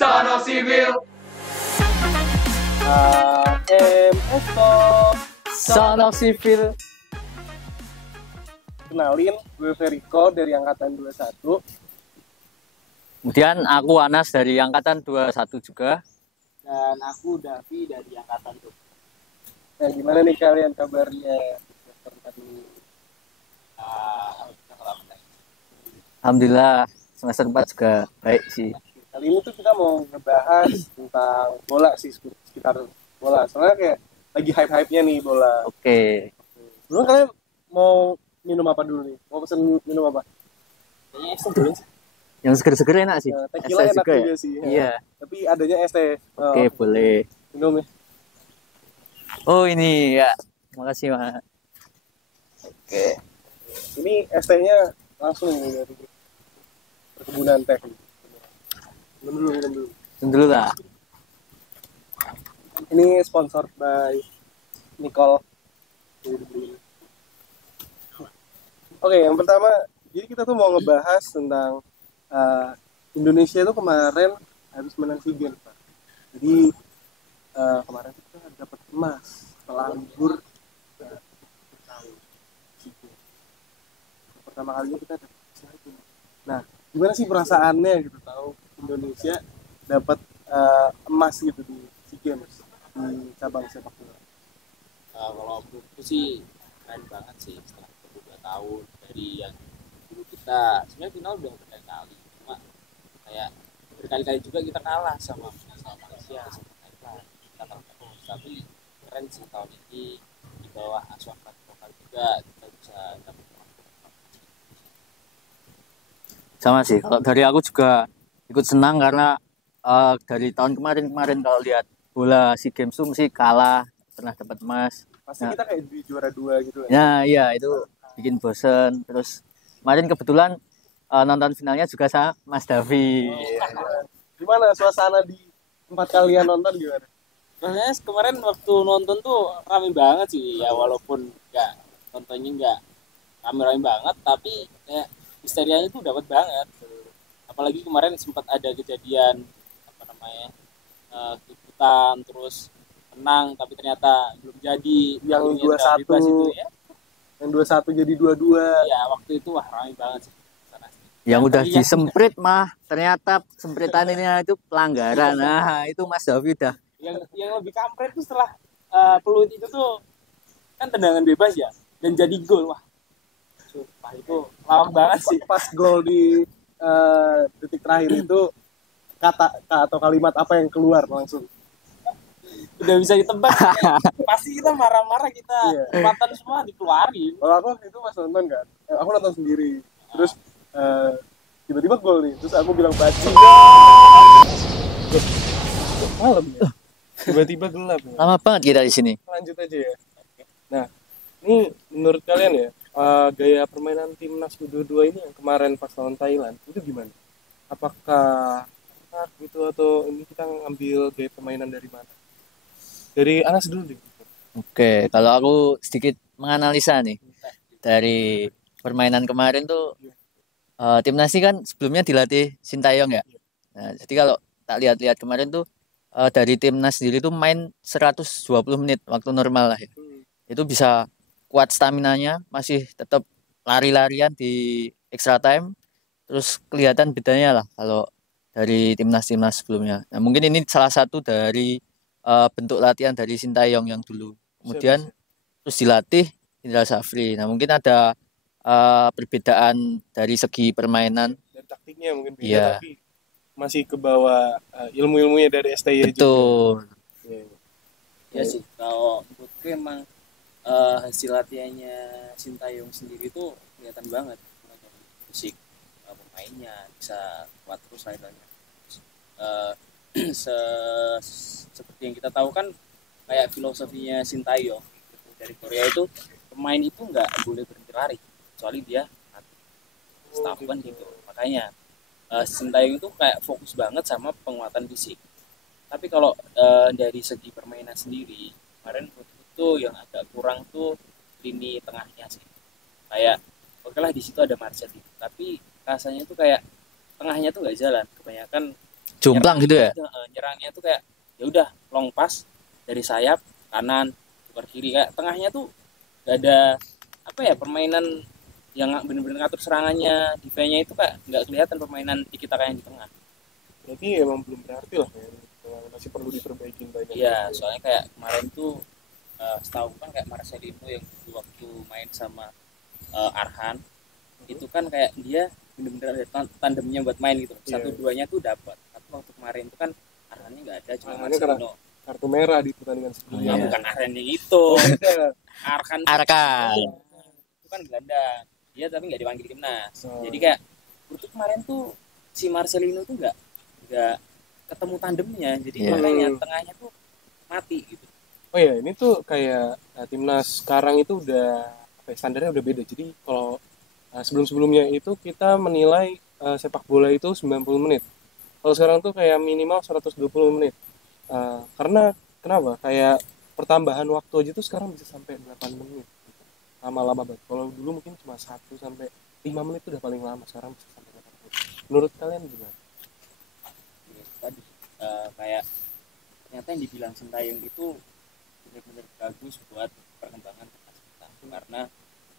Sono Civil. Esto. Sono Civil. Kenalin, gue Veriko dari Angkatan 21. Kemudian aku Anas dari Angkatan 21 juga. Dan aku Davi dari Angkatan 2. Nah, gimana nih kalian kabarnya? Semester 4 ini? Alhamdulillah semester 4 juga baik sih. Kali ini tuh kita mau ngebahas tentang bola sih, sekitar bola. Soalnya kayak lagi hype-hype-nya nih bola. Oke. Dulu kalian mau minum apa dulu nih? Mau pesen minum apa? Kayaknya es dulu sih. Yang seger-seger enak sih. Tequila Es enak juga juga ya? sih. Iya. Tapi adanya es teh. Oke, boleh. Minum ya. Oh, ini ya. Makasih, Mas. Oke. Ini es tehnya langsung nih dari perkebunan teh. Minum dulu, minum dulu. Tunggu dulu lah. Ini sponsored by Nicole. Oke, yang pertama, jadi kita tuh mau ngebahas tentang Indonesia itu kemarin habis menang SEA Games, Pak. Jadi kemarin kita dapat emas setelah libur tahun SEA Games. Pertama kalinya kita dapat emas itu. Nah, gimana sih perasaannya gitu tahu Indonesia dapat emas gitu di SEA Games di cabang sepak bola? Kalau menurutku sih keren banget sih setelah 2 tahun dari yang dulu kita sebenarnya final udah berkali-kali, cuma kayak berkali-kali juga kita kalah sama Malaysia, sama Thailand, kita kalah terus. Tapi keren sih tahun ini di bawah asuhan pelatih lokal juga kita bisa dapat Sama sih. Kalau dari aku juga ikut senang karena dari tahun kemarin kalau lihat bola SEA Games tuh mesti kalah, pernah dapat emas. Pasti Nah, kita kayak di juara 2 gitu kan. ya, iya itu bikin bosen. Terus kemarin kebetulan nonton finalnya juga sama Mas Davi. Gimana suasana di tempat kalian nonton gimana? Makanya kemarin waktu nonton tuh rame banget sih ya, walaupun nontonnya nggak rame-rame banget, tapi kayak histerianya tuh dapat banget. Apalagi kemarin sempat ada kejadian apa namanya keributan, terus menang tapi ternyata belum jadi, Yang dunia 21 bebas itu ya. Yang 21 jadi 22. Ya waktu itu wah rame banget sih sana. Yang udah Iya. disemprit mah ternyata sempritannya itu pelanggaran. Nah, itu Mas Davi udah. Yang lebih kampret tuh setelah peluit itu tuh kan tendangan bebas ya dan jadi gol. Wah sumpah itu lawak banget sih. Pas gol di detik terakhir itu kata atau kalimat apa yang keluar langsung? Udah bisa ditebak ya. Pasti kita marah-marah, kita Iya. kekuatan semua dikeluarin. Kalau aku itu pas nonton kan, aku nonton sendiri. Terus tiba-tiba gol nih. Terus aku bilang bajing. Malam ya. Tiba-tiba gelap. Ya. Lama banget kita di sini. Lanjut aja ya. Nah, ini menurut kalian ya, gaya permainan timnas U22 ini yang kemarin pas lawan Thailand itu gimana? Apakah enak gitu atau ini kita ngambil gaya permainan dari mana? Dari Anas dulu deh. Oke, kalau aku sedikit menganalisa nih dari permainan kemarin tuh timnas ini kan sebelumnya dilatih Sintayong ya. Nah, jadi kalau tak lihat-lihat kemarin tuh dari timnas sendiri tuh main 120 menit waktu normal lah ya. Itu bisa kuat staminanya, masih tetap lari-larian di extra time. Terus kelihatan bedanya lah kalau dari timnas-timnas sebelumnya. Nah, mungkin ini salah satu dari bentuk latihan dari Sintayong yang dulu. Kemudian terus dilatih Indra Safri. Nah, mungkin ada perbedaan dari segi permainan. Dan taktiknya mungkin beda Iya. tapi masih ke bawah ilmu-ilmunya dari STY juga. Betul. Iya. Ya sih, kalau menurutku emang hasil latihannya Sintayong sendiri tuh kelihatan banget. Fisik pemainnya bisa kuat terus lain-lainnya. Seperti yang kita tahu kan kayak filosofinya Sintayong dari Korea itu, pemain itu nggak boleh berhenti lari kecuali dia staff kan gitu. Makanya Sintayong itu kayak fokus banget sama penguatan fisik. Tapi kalau dari segi permainan sendiri kemarin itu yang agak kurang tuh lini tengahnya sih. Kayak oke lah di situ ada Marcel, tapi rasanya tuh kayak tengahnya tuh nggak jalan. Kebanyakan Jomplang gitu ya. Nyerangnya tuh kayak ya udah long pass dari sayap kanan tukar kiri, kayak tengahnya tuh gak ada apa ya, permainan yang bener-bener ngatur serangannya, defense-nya itu kayak nggak kelihatan permainan kita kayak di tengah. Berarti emang belum berarti lah ya, masih perlu diperbaiki banyak. Iya, soalnya kayak kemarin tuh setahu kan kayak Marcelino yang waktu main sama Arhan itu kan kayak dia bener-bener ada tandemnya buat main gitu. Satu duanya tuh dapat. Tapi waktu kemarin itu kan Arhannya nggak ada, cuma Marcelino. Kartu merah di pertandingan sebelumnya. Bukan Arhan yang itu. Arkan. Itu kan gelandang. Dia tapi nggak dipanggil timnas. Jadi kayak waktu kemarin tuh si Marcelino tuh nggak ketemu tandemnya. Jadi makanya tengahnya tuh mati gitu. Oh ya, ini tuh kayak timnas sekarang itu udah standarnya udah beda. Jadi kalau sebelum-sebelumnya itu kita menilai sepak bola itu 90 menit. Kalau sekarang tuh kayak minimal 120 menit. Karena kenapa? Kayak pertambahan waktu aja tuh sekarang bisa sampai 8 menit. Lama-lama banget. Kalau dulu mungkin cuma 1 sampai 5 menit itu udah paling lama. Sekarang bisa sampai 8 menit. Menurut kalian gimana? Tadi kayak ternyata yang dibilang Sintayong itu benar-benar bagus buat perkembangan timnas kita. Karena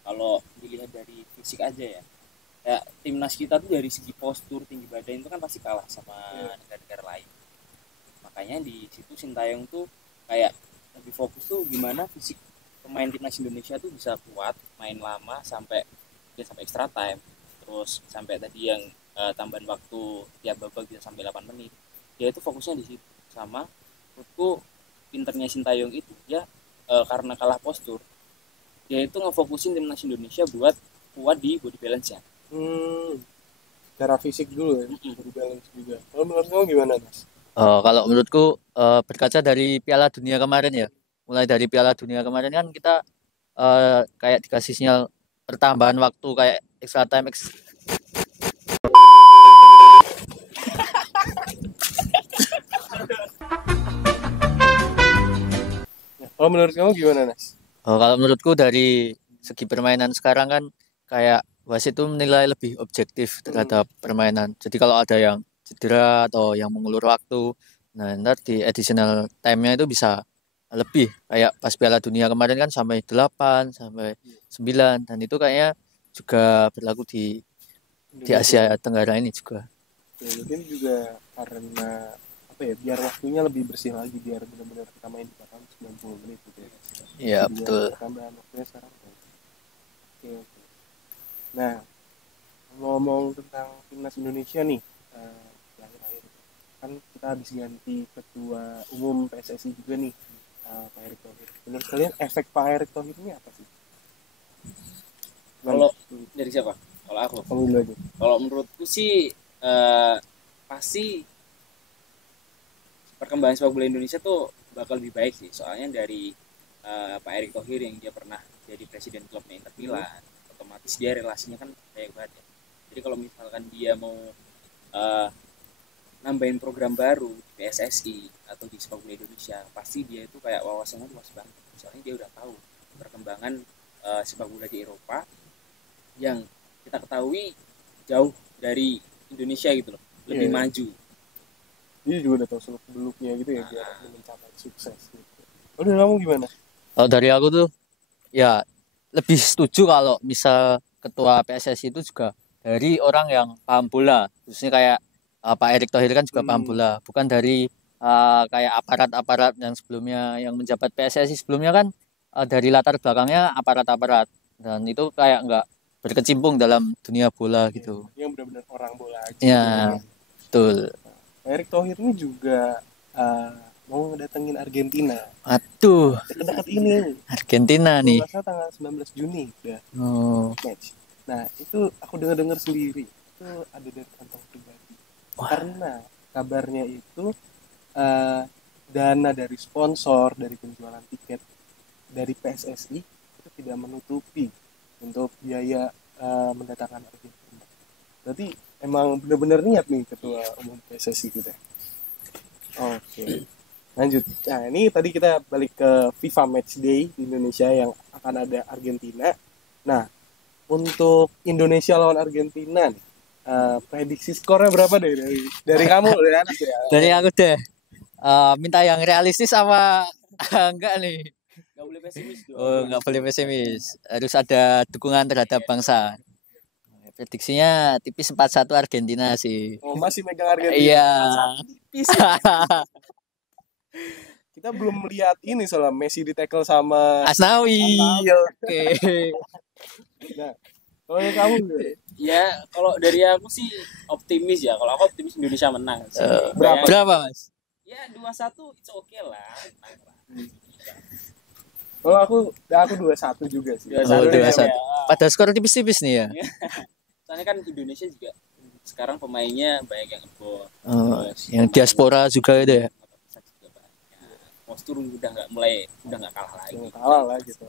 kalau dilihat dari fisik aja ya, kayak timnas kita tuh dari segi postur, tinggi badan itu kan pasti kalah sama negara-negara lain. Makanya di situ Sintayong tuh kayak lebih fokus tuh gimana fisik pemain timnas Indonesia tuh bisa kuat, main lama sampai extra time, terus sampai tadi yang tambahan waktu tiap babak bisa sampai 8 menit. Dia itu fokusnya di situ. Sama menurutku pinternya Sintayong itu ya karena kalah postur, dia itu ngefokusin timnas Indonesia buat kuat di body balance-nya. Secara fisik dulu ya, body balance juga. Kalau menurut kamu gimana, Mas? Kalau menurutku berkaca dari Piala Dunia kemarin ya, mulai dari Piala Dunia kemarin kan kita kayak dikasih sinyal pertambahan waktu kayak extra time. Kalau menurut kamu gimana, Nas? Kalau menurutku dari segi permainan sekarang kan kayak wasit itu menilai lebih objektif terhadap permainan. Jadi kalau ada yang cedera atau yang mengulur waktu, nah ntar di additional time-nya itu bisa lebih. Kayak pas Piala Dunia kemarin kan sampai 8, sampai 9, dan itu kayaknya juga berlaku di Asia Tenggara ini juga. Ya, mungkin juga karena apa ya, biar waktunya lebih bersih lagi, biar benar-benar kita main di belakang 90 menit gitu ya. Iya, betul. Tambahan waktunya sekarang. Oke. Nah, ngomong tentang timnas Indonesia nih, akhir-akhir kan kita habis ganti ketua umum PSSI juga nih, Pak Erick Thohir. Menurut kalian efek Pak Erick Thohir ini apa sih? Kalau dari siapa? Kalau aku. Kalau menurutku sih pasti perkembangan sepak bola Indonesia tuh bakal lebih baik sih. Soalnya dari Pak Erick Thohir yang dia pernah jadi presiden klubnya Inter Milan, otomatis dia relasinya kan baik banget ya. Jadi kalau misalkan dia mau nambahin program baru di PSSI atau di sepak bola Indonesia, pasti dia itu kayak wawasannya luas banget. Soalnya dia udah tahu perkembangan sepak bola di Eropa yang kita ketahui jauh dari Indonesia gitu loh, lebih maju. Dia juga udah tahu seluk beluknya gitu ya, biar mencapai sukses gitu. Udah, kamu gimana? Kalau dari aku tuh ya lebih setuju kalau misal ketua PSSI itu juga dari orang yang paham bola, khususnya kayak Pak Erick Thohir kan juga paham bola, bukan dari kayak aparat-aparat yang sebelumnya yang menjabat PSSI sebelumnya kan dari latar belakangnya aparat-aparat, dan itu kayak nggak berkecimpung dalam dunia bola gitu. Yang benar-benar orang bola aja. Ya, betul. Erick Thohir ini juga mau ngedatengin Argentina. Aduh. Dekat-dekat ini. Argentina nih. Masa tanggal 19 Juni udah. Match. Nah, itu aku dengar sendiri. Itu ada dari kantong pribadi. Karena kabarnya itu dana dari sponsor, dari penjualan tiket dari PSSI itu tidak menutupi untuk biaya mendatangkan Argentina. Berarti emang benar-benar niat nih ketua umum PSSI kita. Oke. Lanjut. Nah, ini tadi kita balik ke FIFA Matchday di Indonesia yang akan ada Argentina. Nah, untuk Indonesia lawan Argentina nih, prediksi skornya berapa deh dari kamu dari anak ya? Dari aku deh. Minta yang realistis sama enggak nih? Nggak boleh pesimis dong. Oh, enggak boleh pesimis. Harus ada dukungan terhadap bangsa. Prediksinya tipis 4-1 Argentina sih. Oh, masih megang Argentina. Iya. Tipis. Kita belum melihat ini soalnya Messi di tackle sama Asnawi. Oke. Nah, kalau dari kamu Ya kalau dari aku sih optimis ya. Kalau aku optimis Indonesia menang sih. Berapa, Mas? Ya 2-1 it's okay lah. Menang lah. kalau aku 2-1 juga sih. 2-1 Oh, 2-1. ya. Pada skor tipis-tipis nih ya. Soalnya kan Indonesia juga sekarang pemainnya banyak yang ngebol. Oh, yang diaspora juga itu ya. Postur udah nggak kalah lagi. Jangan kalah lah gitu.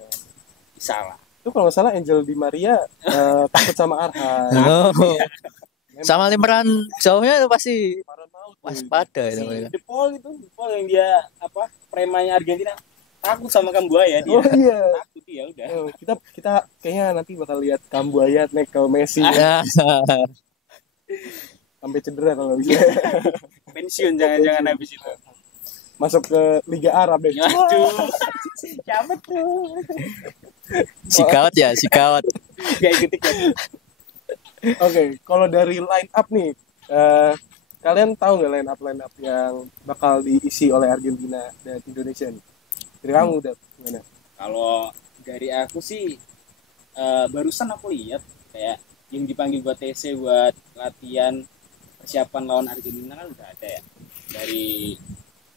Bisa lah. Itu kalau nggak salah Angel Di Maria takut sama Arhan. Oh. Sama limeran jauhnya itu pasti Parah maut. waspada itu Si mereka. De Paul yang dia premanya Argentina takut sama Kambuaya dia. Oh iya. Takut ya udah. Oh, kita kayaknya nanti bakal lihat Kambuaya naik ke Messi sampai cedera kalau bisa. Pensiun jangan-jangan habis itu. Masuk ke Liga Arab deh. Aduh. Siapa tuh? Si gawat. Gak ikut-ikut. Oke, kalau dari line up nih, kalian tahu nggak line up yang bakal diisi oleh Argentina dan Indonesia nih? Dari kamu udah gimana? Kalau dari aku sih barusan aku lihat kayak yang dipanggil buat TC buat latihan persiapan lawan Argentina kan udah ada ya. Dari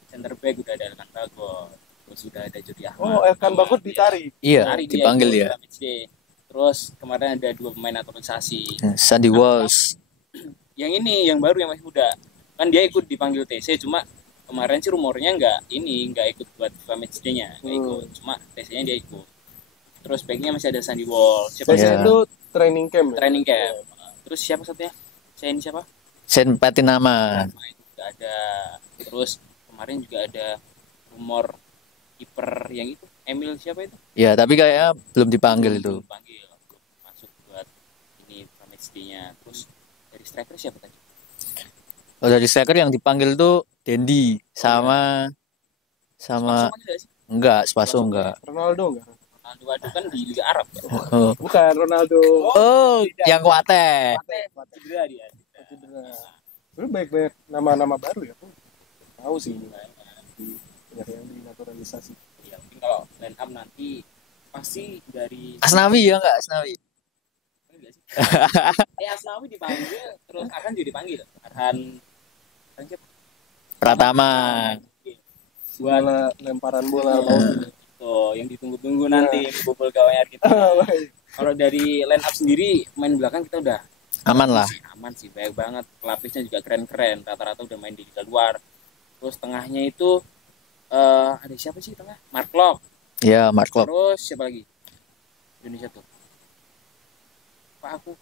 center back udah ada Elkan Bagot, terus udah ada Jody Ahmad. Oh, Elkan Bagot ditarik. Iya, Tarik dipanggil dia. ya. Terus kemarin ada 2 pemain naturalisasi. Sandy Walsh. Yang ini yang baru yang masih muda. Kan dia ikut dipanggil TC cuma kemarin sih rumornya nggak ikut buat FIFA matchday-nya, nggak ikut. Cuma TC-nya dia ikut. Terus backnya masih ada Sandy Walsh. Siapa Biasanya itu training camp. Ya? Training camp. Terus siapa satunya? Siapa? Sen Patinama. Nah, itu juga ada. Terus kemarin juga ada rumor kiper yang itu Emil siapa itu? Ya, tapi kayaknya belum dipanggil itu. Belum masuk buat ini matchday-nya. Terus dari striker siapa tadi? Oh, dari striker yang dipanggil tuh Dendi sama enggak, Spaso enggak. Ronaldo enggak? Ronaldo aduh kan di Liga Arab ya. Oh, Bukan Ronaldo. yang Kuate. Cedera dia. Itu baik-baik nama-nama baru ya. Tahu sih ini. Yang di naturalisasi. Ya mungkin kalau line up nanti pasti dari Asnawi ya enggak, Asnawi. enggak sih? Asnawi dipanggil terus Arhan juga dipanggil. Arhan siapa? Pratama. Bola lemparan bola Tuh yang ditunggu-tunggu nanti bobol gawangnya kita. Kalau dari line up sendiri main belakang kita udah Aman lah. Aman sih, baik banget. Pelapisnya juga keren-keren. Rata-rata udah main di liga luar. Terus tengahnya itu ada siapa sih tengah? Mark Locke. Ya, Mark Locke. Terus siapa lagi? Indonesia tuh. Pak aku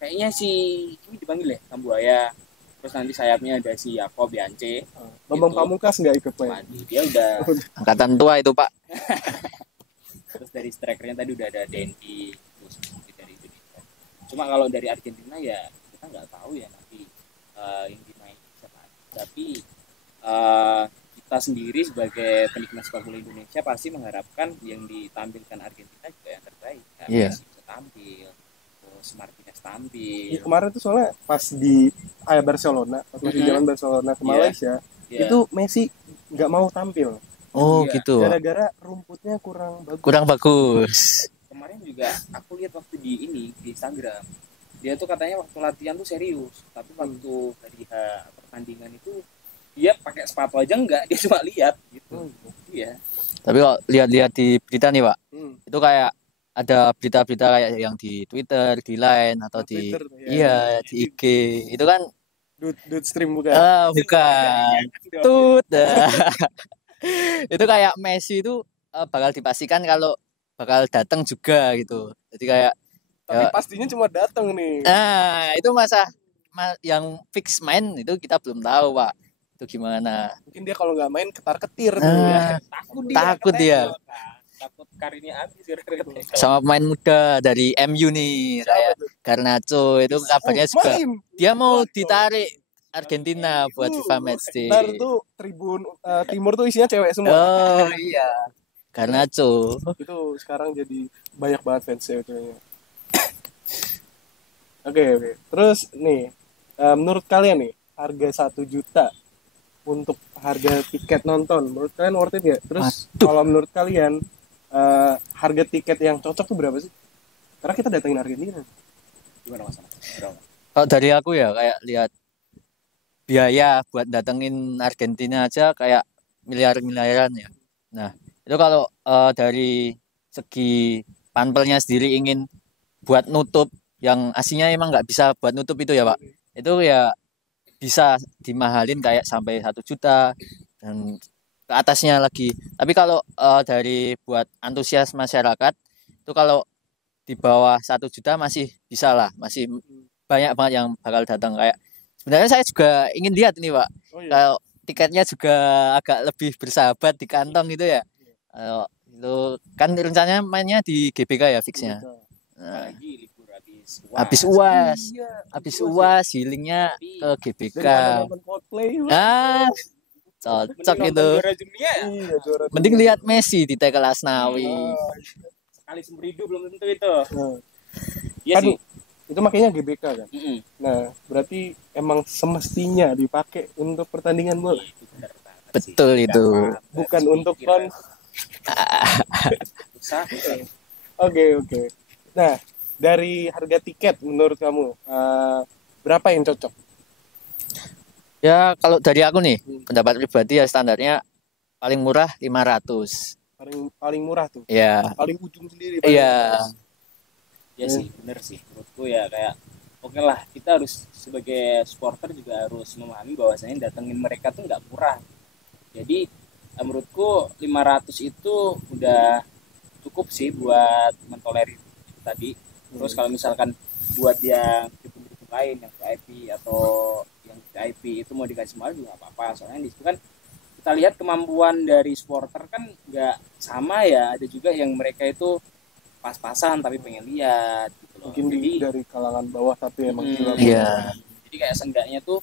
kayaknya si ini dipanggil ya Kambuaya. Terus nanti sayapnya ada si Yakob Yance. Bambang Pamungkas nggak ikut main. Dia udah Angkatan tua itu, Pak. terus dari strikernya tadi udah ada Dendi terus dari Indonesia. Cuma kalau dari Argentina ya kita nggak tahu ya nanti yang dimain siapa. Tapi kita sendiri sebagai penikmat sepak bola Indonesia pasti mengharapkan yang ditampilkan Argentina juga yang terbaik. Iya. Messi bisa tampil, terus Martinez tampil. Ya, kemarin tuh soalnya pas di Barcelona, pas masih jalan Barcelona ke Malaysia, itu Messi nggak mau tampil. Oh, gitu. Gara-gara rumputnya kurang bagus. Kurang bagus. Kemarin juga aku lihat waktu di Instagram. Dia tuh katanya waktu latihan tuh serius, tapi waktu dari pertandingan itu dia pakai sepatu aja enggak, dia cuma lihat gitu. Iya. Tapi kalau lihat-lihat di berita nih, Pak. Itu kayak ada berita-berita kayak yang di Twitter, di Line atau di Twitter, iya, di IG. Itu kan Dude stream bukan? Bukan. Tut. Itu kayak Messi itu bakal dipastikan kalau bakal datang juga gitu. Jadi kayak tapi pastinya cuma datang nih. Nah, itu yang fix main itu kita belum tahu, Pak. Itu gimana? Mungkin dia kalau nggak main ketar-ketir Takut dia. takut karirnya habis gara-gara tackle. Sama pemain muda dari MU nih, kayak Garnacho itu kabarnya juga main. dia mau ditarik Argentina buat FIFA Matchday. Ntar tuh tribun timur tuh isinya cewek semua. Oh iya, Garnacho. Itu sekarang jadi banyak banget fans ceweknya. Oke. Terus nih, menurut kalian nih harga 1 juta untuk harga tiket nonton, menurut kalian worth it gak? Terus kalau menurut kalian harga tiket yang cocok tuh berapa sih? Karena kita datengin Argentina. Gimana Mas? Berapa? Kalau dari aku ya kayak lihat biaya buat datengin Argentina aja kayak miliaran ya. Nah, itu kalau dari segi panpelnya sendiri ingin buat nutup yang aslinya emang nggak bisa buat nutup itu ya Pak. Itu ya bisa dimahalin kayak sampai 1 juta dan ke atasnya lagi. Tapi kalau dari buat antusias masyarakat itu kalau di bawah 1 juta masih bisa lah, masih banyak banget yang bakal datang. Kayak sebenarnya saya juga ingin lihat ini Pak. Oh iya. Kalau tiketnya juga agak lebih bersahabat di kantong gitu ya. Itu kan rencananya mainnya di GBK ya fixnya. Nah, Apalagi libur habis habis UAS, Iya, habis UAS healingnya ke GBK. daripada nonton Coldplay. Ah, cocok Mending itu. nonton Juara Dunia ya. Iya, juara. Mending lihat Messi di tackle Asnawi. Sekali seumur hidup belum tentu itu. Nah, Iya kan sih. itu makanya GBK kan. Mm-mm. Nah, berarti emang semestinya dipakai untuk pertandingan bola, Itu benar banget sih. Betul itu. bukan untuk kon. Susah. Oke. Nah, dari harga tiket menurut kamu berapa yang cocok? Ya kalau dari aku nih, pendapat pribadi ya standarnya paling murah 500. Paling murah tuh. Ya. Paling ujung sendiri. Iya. Ya sih, bener sih. Menurutku ya kayak oke lah, kita harus sebagai supporter juga harus memahami bahwasanya datengin mereka tuh nggak murah. Jadi menurutku 500 itu udah cukup sih buat mentolerir itu tadi. Terus kalau misalkan buat yang gedung-gedung lain yang VIP atau yang VIP itu mau dikasih mahal juga nggak apa-apa. Soalnya di situ kan kita lihat kemampuan dari supporter kan nggak sama ya. Ada juga yang mereka itu pas-pasan tapi pengen lihat gitu loh. Mungkin dari kalangan bawah tapi emang gila. Iya. Jadi kayak seenggaknya tuh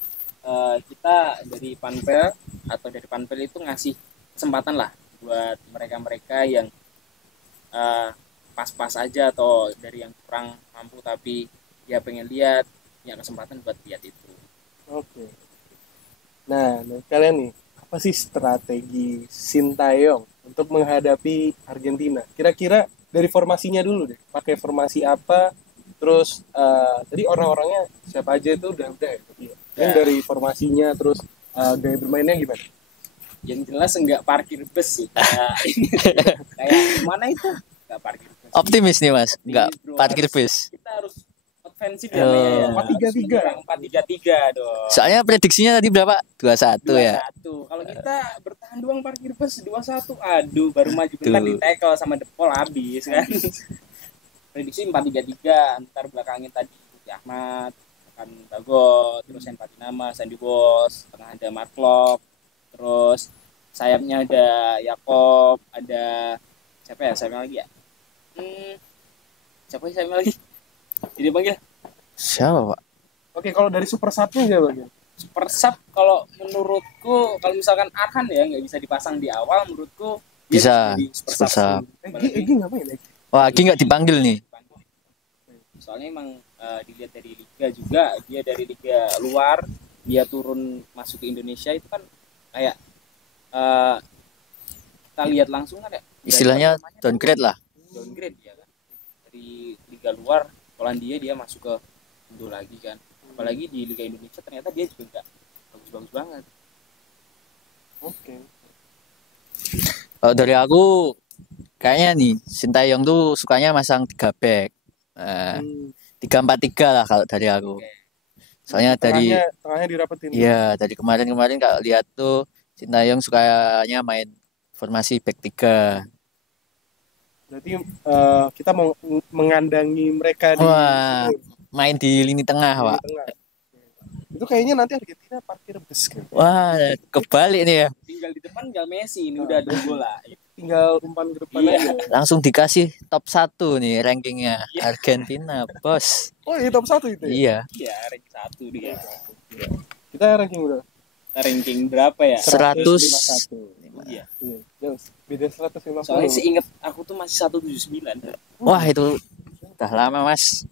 kita dari Panpel atau dari Panpel itu ngasih kesempatan lah buat mereka-mereka yang pas-pas aja atau dari yang kurang mampu tapi ya pengen lihat, punya kesempatan buat lihat itu. Oke. Nah, kalian nih, apa sih strategi Sintayong untuk menghadapi Argentina? Kira-kira dari formasinya dulu deh. Pakai formasi apa? Terus tadi orang-orangnya siapa aja itu udah ya. Yang dari formasinya terus gaya bermainnya gimana? Yang jelas enggak parkir bus sih. Kayak mana itu? Enggak parkir bus. Optimis nih Mas, enggak Bro, parkir bus. Kita harus offensif ya, ya. 4-3-3. 4-3-3 dong. Soalnya prediksinya tadi berapa? 2-1 ya. 2-1. Kalau kita bertahan doang parkir bus 2-1, aduh baru maju bentar di tackle sama Depol habis kan. Prediksi 4-3-3, ntar belakangnya tadi Putih Ahmad, akan Bagot, terus yang Patinama, Sandy Bos, tengah ada Marklop, terus sayapnya ada Yakob, ada siapa ya sayapnya lagi ya? Siapa sayapnya lagi? Jadi panggil Siapa Pak? Oke, kalau dari super subnya siapa lagi? super sub kalau menurutku kalau misalkan Arhan ya nggak bisa dipasang di awal menurutku dia Bisa jadi super sub. Egi ngapain Egi? Wah, Agi nggak dipanggil nih. Soalnya emang dilihat dari liga juga dia dari liga luar dia turun masuk ke Indonesia itu kan kayak kita lihat langsung kan ya Istilahnya downgrade lah. downgrade ya kan dari liga luar Polandia dia masuk ke Indo lagi kan apalagi di liga Indonesia ternyata dia juga nggak bagus-bagus banget. Oke. Kalau dari aku kayaknya nih Sintayong tuh sukanya masang 3 back. 3-4-3 lah kalau dari aku. Soalnya tengahnya dirapetin. Iya, dari kemarin-kemarin kalau lihat tuh Sintayong sukanya main formasi back 3. Berarti kita mau mengandangi mereka main di lini tengah, Pak. Itu kayaknya nanti Argentina parkir bus kan. Wah, kebalik nih ya. Tinggal di depan tinggal Messi ini udah 2 gol lah. tinggal umpan ke depan Iya. aja. Langsung dikasih top 1 nih rankingnya Iya. Argentina, bos. Oh, iya top 1 itu ya? Iya, Iya, ranking 1 dia. Kita ranking berapa? Kita ranking berapa ya? 151. Iya. Iya, jauh. Beda 150. Soalnya seingat aku tuh masih 179. wah itu udah lama mas,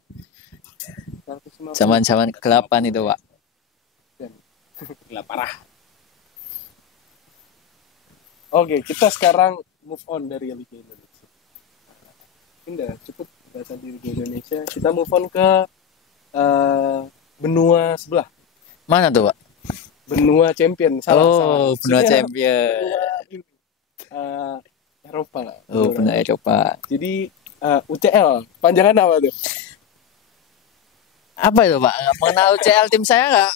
150. zaman-zaman kegelapan itu pak. Gila parah. Oke, kita sekarang move on dari Liga Indonesia. Udah cukup bahasan di Liga Indonesia. Kita move on ke benua sebelah. Mana tuh pak? Benua champion. Salah. Oh, benua Maksudnya champion. benua ini, Eropa lah. Oh, benua Eropa. Jadi UCL, panjangan apa tuh? Apa itu pak? Nggak mengenal UCL, tim saya nggak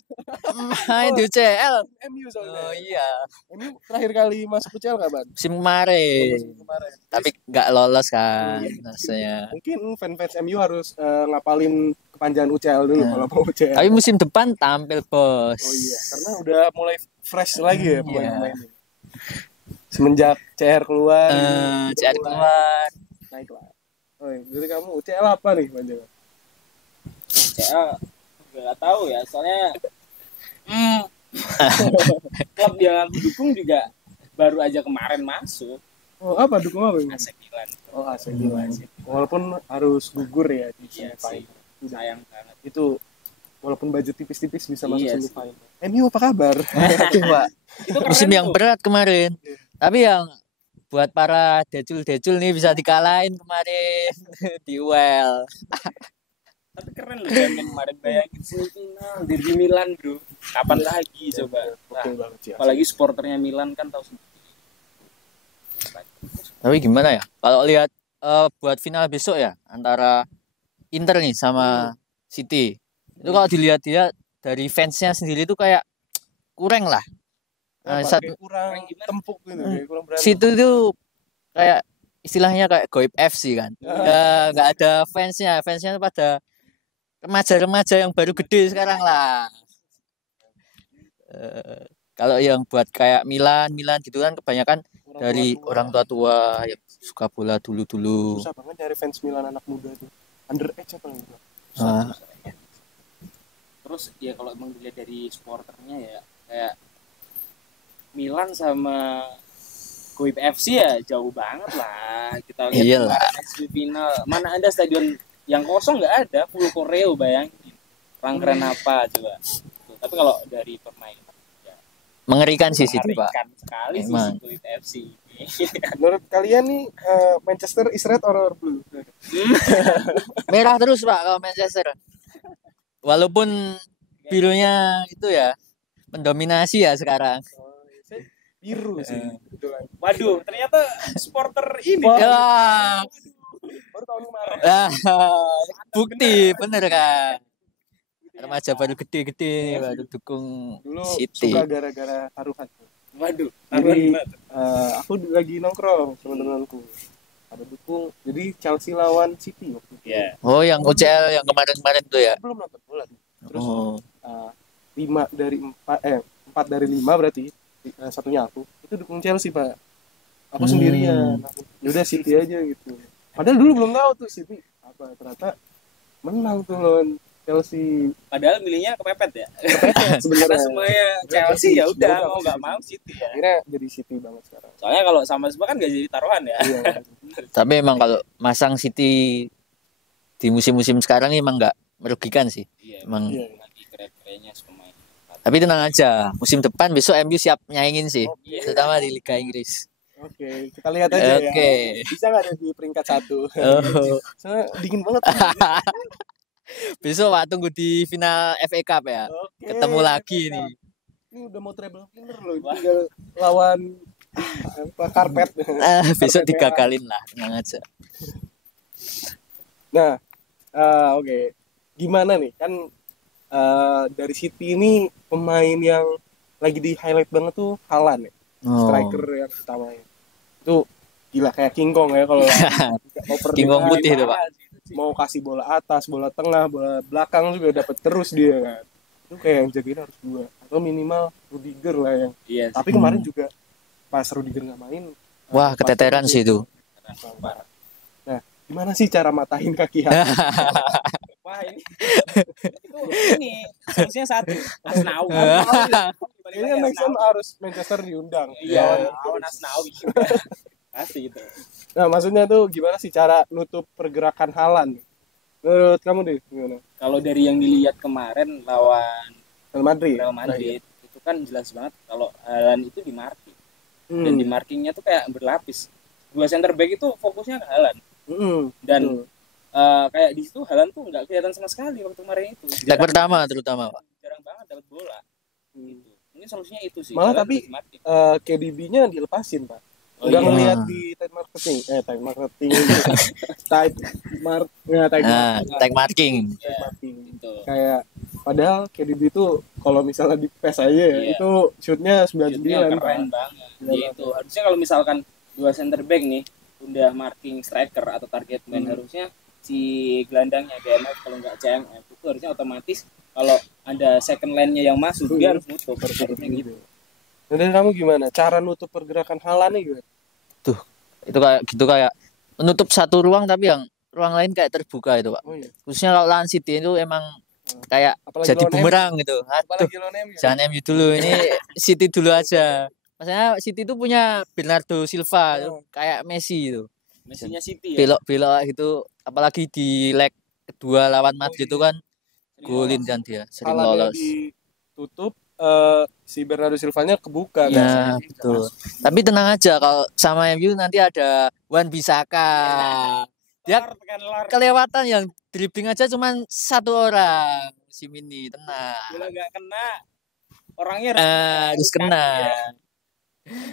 main di UCL. MU soalnya. Oh iya, MU terakhir kali masuk UCL kapan? musim kemarin. Musim kemarin. Tapi nggak lolos kan, maksudnya. Mungkin fans MU harus ngapalin kepanjangan UCL dulu kalau mau UCL. Tapi musim depan tampil bos. Oh iya, karena udah mulai fresh lagi ya pemain-pemainnya. Semenjak CR keluar, CR keluar. naik lah. Oh, jadi kamu UCL apa nih panjangan? Saya nggak tahu ya, soalnya klub yang aku dukung juga baru aja kemarin masuk. Oh, apa dukung apa ini? AC Milan. Oh, AC Milan. Walaupun harus gugur ya di Iya semifinal. sih, sayang banget. Itu walaupun budget tipis-tipis bisa masuk Iya sih. semifinal. MU apa kabar? Pak. Itu keren Musim yang tuh. berat kemarin. Tapi yang buat para decul-decul nih bisa dikalahin kemarin di UEL. Tapi keren loh Champions kemarin, bayangin semifinal derby Milan bro. Kapan lagi coba? Nah, Oke banget sih. apalagi supporternya Milan kan tahu sendiri. Tapi gimana ya? Kalau lihat buat final besok ya antara Inter nih sama City. Itu kalau dilihat dia dari fansnya sendiri itu kayak kurang lah. Kayak kurang tempuk gitu, kayak kurang berani. Situ tuh kayak istilahnya kayak goib FC kan. Ya nggak ada fansnya tuh pada remaja-remaja yang baru gede sekarang lah. Kalau yang buat kayak Milan gitu kan kebanyakan dari orang tua yang suka bola dulu-dulu. Susah banget cari fans Milan anak muda tuh. Underage apa enggak? Terus ya kalau emang dilihat dari supporternya ya kayak Milan sama Goib FC ya jauh banget lah. Kita lihat Iyalah. final, mana ada stadion yang kosong, nggak ada, full koreo, bayangin. Orang keren apa coba. Tuh, tapi kalau dari permainan ya, Mengerikan sih City pak. mengerikan sekali sih Emang. si Goib FC. Menurut kalian nih Manchester is red or blue? Merah terus pak kalau Manchester. Walaupun birunya itu ya mendominasi ya sekarang. Biru sih. Kebetulan. Waduh, ternyata supporter ini. Ya, Baru tahun kemarin. bukti bener kan. Remaja baru gede-gede baru dukung Dulu City. suka gara-gara taruhan. Waduh, Jadi taruhan aku lagi nongkrong teman-temanku. Ada dukung. Jadi Chelsea lawan City waktu itu. ya. Oh, yang UCL yang kemarin-kemarin tuh ya. Belum nonton bola. Terus Oh. 4 dari 5 berarti satunya aku itu dukung Chelsea pak. Aku sendirian. Ya udah City aja gitu. Padahal dulu belum tahu tuh City apa, ternyata menang tuh lawan Chelsea. Padahal milihnya kepepet ya. Kepepet Karena sebenarnya. semuanya Chelsea ya udah mau nggak mau City ya. Akhirnya jadi City banget sekarang. Soalnya kalau sama semua kan nggak jadi taruhan ya. Iya. Tapi emang kalau masang City di musim-musim sekarang ini emang nggak merugikan sih. Iya, Emang. Iya. lagi keren-kerennya pemain. Tapi tenang aja, musim depan besok MU siap nyaingin sih, Oke. terutama di Liga Inggris. Oke, kita lihat aja ya. Oke. Bisa nggak ada di peringkat 1? Oh. Soalnya dingin banget. Besok Pak tunggu di final FA Cup ya. Oke. Ketemu lagi nih. Ini udah mau treble winner loh. Tinggal lawan karpet. Besok digagalin lah, tenang aja. Nah, oke. Gimana nih? Kan dari City ini pemain yang lagi di highlight banget tuh Haaland ya. Striker yang utamanya. Itu gila kayak King Kong ya kalau oper King Kong putih itu Pak. mau kasih bola atas, bola tengah, bola belakang juga dapat terus dia kan. Itu kayak yang jagain harus dua atau minimal Rudiger lah yang. Iya. Tapi kemarin juga pas Rudiger nggak main Wah, keteteran sih itu. Parah. Nah, gimana sih cara matahin kaki Haaland? Wah ini itu ini solusinya satu, Asnawi. Kayaknya next time harus Manchester diundang. Iya, lawan Asnawi. Pasti itu. Nah, maksudnya tuh gimana sih cara nutup pergerakan Haaland? Menurut kamu deh gimana? Kalau dari yang dilihat kemarin lawan Real Madrid. Real Madrid itu kan jelas banget kalau Haaland itu di marking. Dan di markingnya tuh kayak berlapis. Dua center back itu fokusnya ke Haaland. Dan kayak di situ Haaland tuh nggak kelihatan sama sekali waktu kemarin itu. Leg pertama terutama, Pak. Jarang banget dapat bola. Gitu. Ini solusinya itu sih. Malah Haaland tapi di marking. KDB-nya dilepasin, Pak. Oh, Udah iya. ngeliat di tag marketing, tag marketing, tag Tag marking. marketing. Gitu. Kayak padahal KDB itu kalau misalnya di PES aja ya, Iya. itu shootnya Shootnya 99 Pak. keren banget. Gitu. Harusnya kalau misalkan dua center back nih udah marking striker atau target man, harusnya si gelandangnya DMF kalau nggak CMF itu harusnya otomatis kalau ada second line-nya yang masuk dia harus nutup harusnya gitu. Nah, dan kamu gimana? Cara nutup pergerakan Haaland nih gimana? Tuh, itu kayak gitu kayak menutup satu ruang tapi yang ruang lain kayak terbuka itu, Pak. Oh iya. Khususnya kalau lawan City itu emang kayak Apalagi jadi lawan bumerang gitu. Aduh, Apalagi lawan MU. jangan MU dulu, ini City dulu aja. Maksudnya City itu punya Bernardo Silva, itu kayak Messi itu. Messinya City ya. Belok-belok gitu, apalagi di leg kedua lawan Madrid itu kan golin kan dia, sering Haaland yang lolos. ditutup, si Bernardo Silva-nya kebuka kan. Ya, betul. Tapi tenang aja kalau sama MU nanti ada Wan Bisaka. Dia kelewatan yang dribbling aja cuman satu orang musim ini, tenang. Bola nggak kena orangnya Harus kena.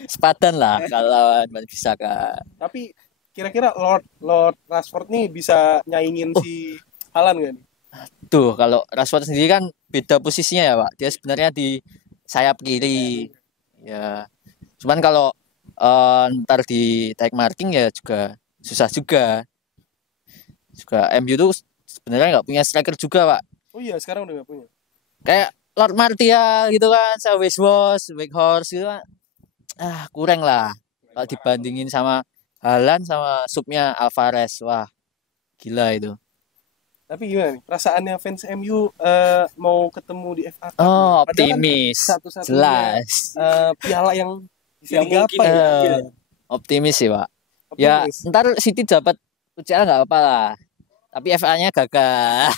Sepadan lah kalau Wan Bisaka. Tapi kira-kira Lord Rashford nih bisa nyaingin si Haaland gak nih? Tuh, kalau Rashford sendiri kan beda posisinya ya, Pak. Dia sebenarnya di sayap kiri. Ya. Cuman kalau ntar di tag marking ya juga susah juga. Juga MU tuh sebenarnya nggak punya striker juga, Pak. Oh iya, sekarang udah gak punya. Kayak Lord Martial gitu kan, sama Weghorst gitu kan. Kurang lah. Kalau dibandingin sama Haaland sama subnya Alvarez. Wah, gila itu. Tapi gimana nih? Perasaannya fans MU mau ketemu di FA Cup. Oh, Padahal kan optimis. satu-satunya, Jelas. piala yang bisa Yang mungkin digapai. ya. Optimis sih, Pak. Ya, Optimis. ntar City dapat UCL nggak apa-apa lah. Tapi FA-nya gagal.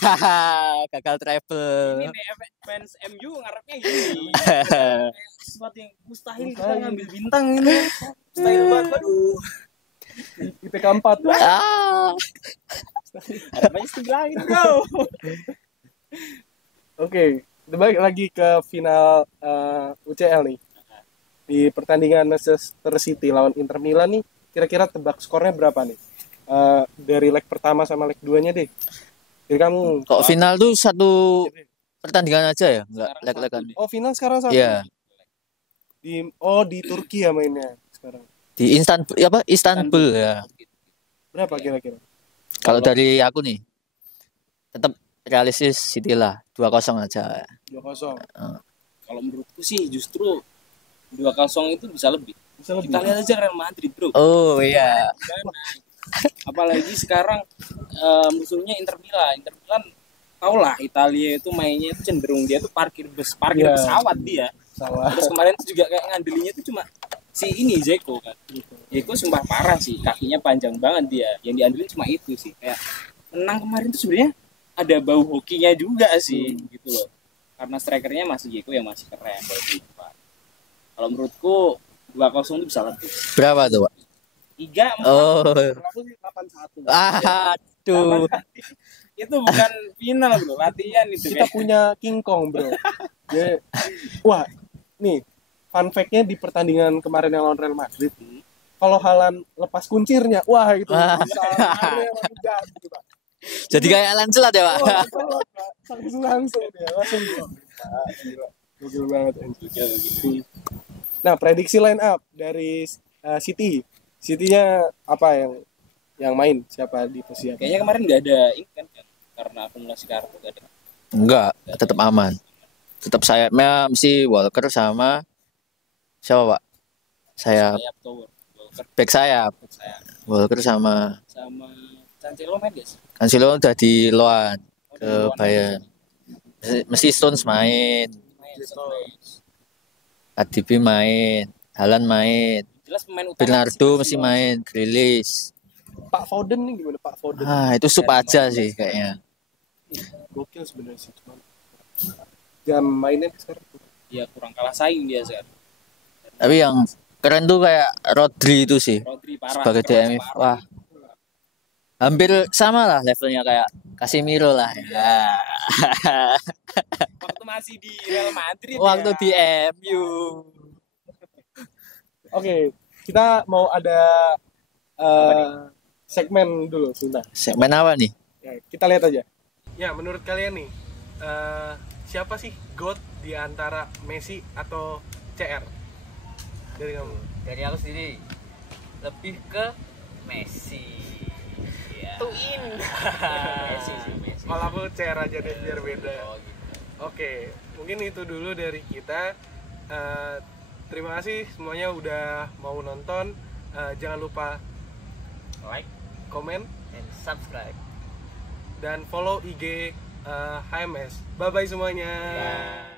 Gagal treble. Ini nih fans MU ngarepnya gini. Sesuatu yang mustahil kita ngambil bintang ini. Mustahil banget. Aduh. IPK 4. Harapannya setinggi langit bro. Oke, kita balik lagi ke final UCL nih. Di pertandingan Manchester City lawan Inter Milan nih, kira-kira tebak skornya berapa nih? Dari leg pertama sama leg 2-nya deh. Jadi kamu Kok final tuh satu pertandingan aja ya? Enggak leg-legan. Oh, final sekarang satu. Iya. Di Turki ya mainnya sekarang. Di Istanbul ya. Berapa kira-kira? Kalau dari aku nih tetap realistis City lah 2-0 aja. 2-0. Kalau menurutku sih justru 2-0 itu bisa lebih. Kita lihat aja Real Madrid bro. Oh iya. Apalagi sekarang musuhnya Inter Milan. Inter Milan tau lah Italia itu mainnya itu cenderung dia tuh parkir pesawat dia. Terus kemarin tuh juga kayak ngandelinnya tuh cuma si ini Zeko kan. Zeko sumpah parah sih, kakinya panjang banget dia. Yang diandelin cuma itu sih. Kayak menang kemarin tuh sebenarnya ada bau hokinya juga sih gitu loh. Karena strikernya masih Zeko yang masih keren. Kalau menurutku 2-0 itu bisa lebih. Berapa tuh, Pak? 3-4. Oh. Aku sih 8-1. Aduh. Itu bukan final bro, latihan itu. Kita punya King Kong bro. Jadi, wah, nih fun fact-nya di pertandingan kemarin yang lawan Real Madrid, kalau Haaland lepas kuncirnya, wah itu bisa gitu, Pak. Jadi kayak Lancelot ya, Pak. Langsung dia, langsung. Gokil banget. Nah, prediksi line up dari City. City-nya apa yang main? Siapa di posisi apa? Kayaknya kemarin nggak ada ini kan karena akumulasi kartu nggak ada. Enggak, tetap aman. Tetap sayapnya mesti Walker sama siapa, Pak? Sayap back sayap. Walker sama Cancelo main guys. Cancelo udah di loan Oh, ke di luar Bayern. Mesti Stones main, main Stones. KDB main, Haaland main, Jelas pemain utama Bernardo masih mesti main, Grealish. Pak Foden nih gimana Pak Foden? Ah, itu sup aja sih kayaknya. Gokil sebenarnya sih, cuman jam mainnya sekarang. Ya kurang kalah saing dia sekarang. Tapi yang keren tuh kayak Rodri itu sih Rodri parah. sebagai DMF. Wah, hampir sama lah levelnya kayak Casemiro lah. Ya. Waktu masih di Real Madrid. Waktu ya. di MU. Oke, kita mau ada segmen dulu sebentar. Segmen apa nih? Ya, kita lihat aja. Ya, menurut kalian nih, siapa sih GOAT di antara Messi atau CR? Dari kamu. Dari aku sendiri lebih ke Messi. Ya. Tuin. Messi sih, Messi. Kalau aku CR aja deh biar beda. Oh, gitu. Oke, mungkin itu dulu dari kita. Terima kasih semuanya udah mau nonton. Jangan lupa Like, komen, and subscribe. dan follow IG HMS. Bye bye semuanya. Bye.